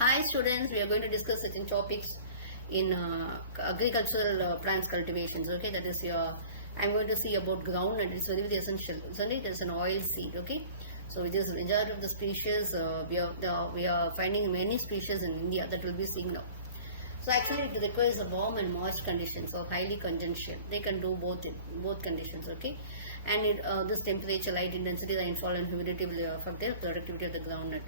Hi students, we are going to discuss certain topics in agricultural plants cultivations. Okay, that is your. I'm going to see about groundnut. It's very very essential. Certainly, there's an oil seed. Okay, so it is majority of the species. We are finding many species in India that will be seen now. So actually, it requires a warm and moist conditions or highly conjunction. They can do both conditions. Okay, and this temperature, light intensity, rainfall, and humidity will affect the productivity of the groundnut.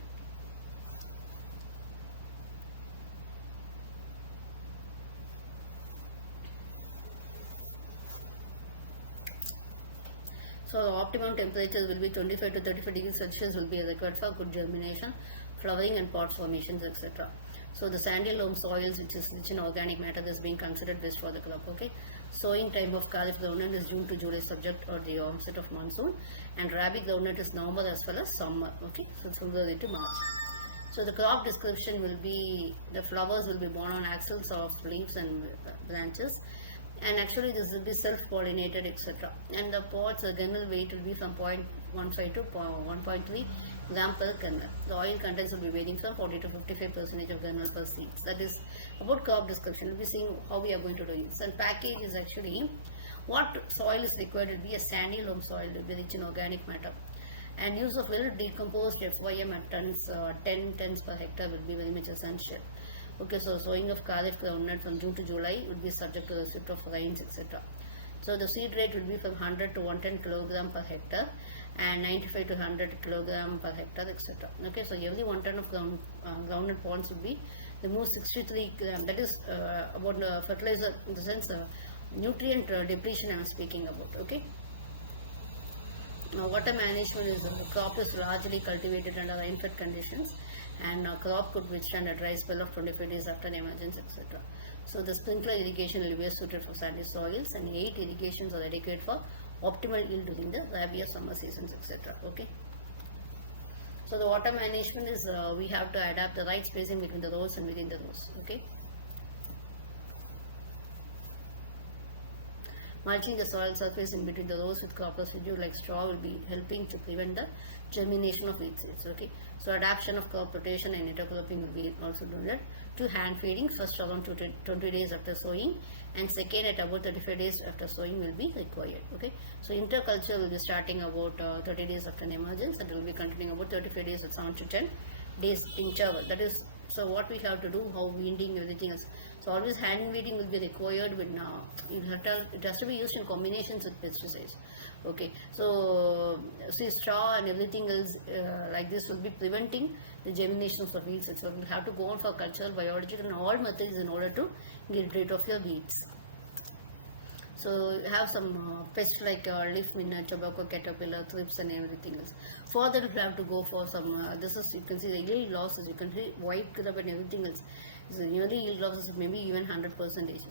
So the optimum temperatures will be 25 to 35 degrees Celsius will be required for good germination, flowering and pot formations, etc. So the sandy loam soils, which is rich in organic matter, is being considered best for the crop. Okay. Sowing time of Kharif groundnut is June to July, subject or the onset of monsoon, and Rabi groundnut is November as well as summer. Okay. So February to March. So the crop description will be the flowers will be borne on axils of leaves and branches, and actually this will be self-pollinated, etc. And the pods, the kernel weight will be from 0.15 to 1.3 gram per kernel. The oil contents will be varying from 40 to 55% of kernel per seeds. That is about crop description. We'll be seeing how we are going to do this. And package is actually what soil is required will be a sandy loam soil will be rich in organic matter. And use of well decomposed FYM at 10 tons per hectare will be very much essential. Okay, so sowing of Kharif groundnut from June to July will be subject to the receipt of rains, etc. So the seed rate will be from 100 to 110 kilogram per hectare and 95 to 100 kilogram per hectare, etc. Okay, so every 1 ton of groundnut pods will be removed 63 gram. That is about fertilizer in the sense nutrient depletion I am speaking about. Okay. Water management is crop is largely cultivated under rain-fed conditions, and crop could withstand a dry spell of 25 days after emergence, etc. So the sprinkler irrigation will be best suited for sandy soils, and 8 irrigations are adequate for optimal yield during the rabi or summer seasons, etc. Okay. So the water management is we have to adapt the right spacing between the rows and within the rows. Okay. Mulching the soil surface in between the rows with crop residue like straw will be helping to prevent the germination of weed seeds. Okay. So adaptation of crop rotation and intercropping will be also done. To hand feeding first around 20 days after sowing, and second at about 35 days after sowing will be required. Okay. So interculture will be starting about 30 days after an emergence, and will be continuing about 35 days with 7 to 10 days interval. That is, so what we have to do, how weeding, everything else. So always hand weeding will be required when it has to be used in combinations with pesticides. Okay, so see straw and everything else like this will be preventing the germination of the weeds. So we have to go on for cultural biology and all methods in order to get rid of your weeds. So you have some pests like leaf minnow, tobacco caterpillar, thrips and everything else. Further you have to go for some, this is, you can see the yield losses, you can see white grub and everything else. So nearly yield losses maybe even 100%.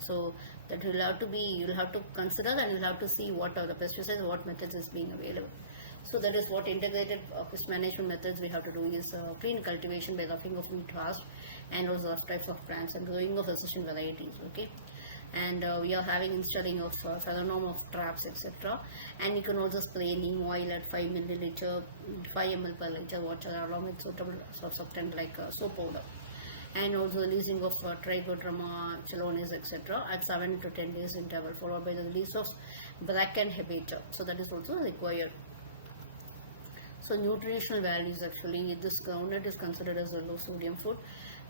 So that will have to be, you will have to consider, and you will have to see what are the pesticides, what methods is being available. So that is what integrated pest management methods we have to do is clean cultivation by roughing of wheat fast, and also rough types of plants and growing of resistant varieties. Okay. And we are having installing of pheromone of traps, etc. And you can also spray neem oil at 5 milliliter, 5 ml per liter water along with suitable substance like soap powder, and also releasing of Trichoderma chelonis, etc. at 7 to 10 days interval, followed by the release of Brackenhebator. So that is also required. So nutritional values, actually this groundnut is considered as a low sodium food,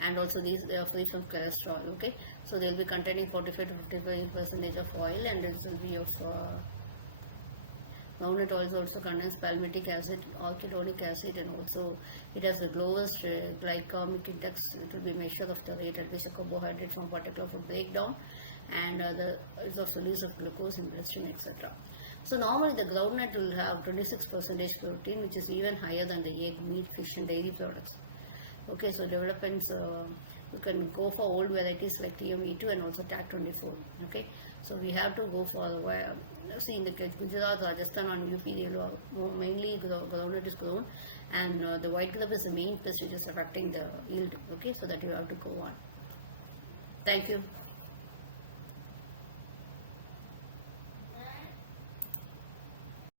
and also these they are free from cholesterol. Okay, so they will be containing 45 to 55% of oil, and this will be of groundnut oil also contains palmitic acid, orchidonic acid, and also it has the lowest glycemic index. It will be measured of the rate at which a carbohydrate from particular food breakdown, and the is of release of glucose in bloodstream, etc. So normally the groundnut will have 26% protein, which is even higher than the egg, meat, fish and dairy products. Okay, so developments, you can go for old varieties like TME2 and also TAC24. Okay, so we have to go for, see in the Gujarat, Rajasthan and UP, mainly groundnut is grown, and the white grub is the main pest which is affecting the yield. Okay, so that you have to go on. Thank you.